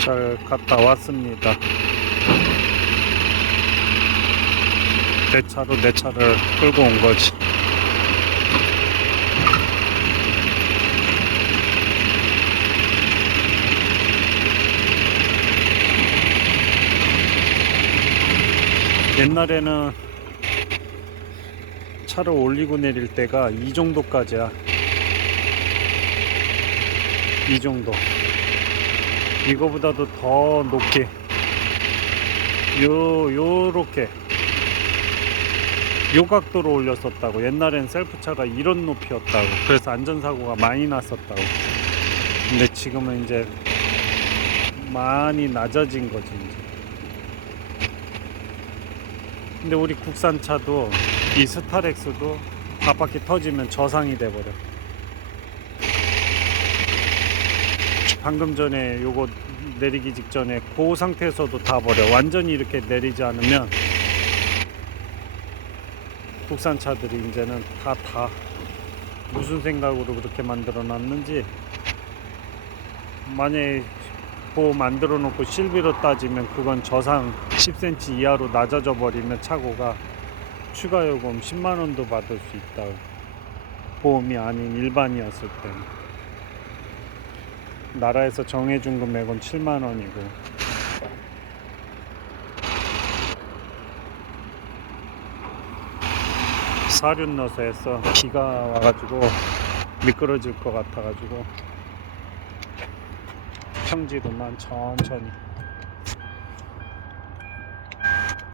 잘 갔다 왔습니다. 내 차로 내 차를 끌고 온 거지. 옛날에는 차를 올리고 내릴 때가 이 정도까지야. 이 정도. 이거보다도 더 높게. 요, 요렇게. 요 각도로 올렸었다고. 옛날엔 셀프차가 이런 높이였다고. 그래서 안전사고가 많이 났었다고. 근데 지금은 이제 많이 낮아진 거지, 이제. 근데 우리 국산차도 이 스타렉스도 앞바퀴 터지면 저상이 돼버려. 방금 전에 요거 내리기 직전에 그 상태에서도 다 버려. 완전히 이렇게 내리지 않으면 국산 차들이 이제는 다 다 무슨 생각으로 그렇게 만들어 놨는지 만약에 그 만들어 놓고 실비로 따지면 그건 저상 10cm 이하로 낮아져 버리면 차고가 추가 요금 10만 원도 받을 수 있다. 보험이 아닌 일반이었을 때는. 나라에서 정해준 금액은 7만 원이고. 사륜 넣어서 했어. 비가 와가지고 미끄러질 것 같아가지고 평지로만 천천히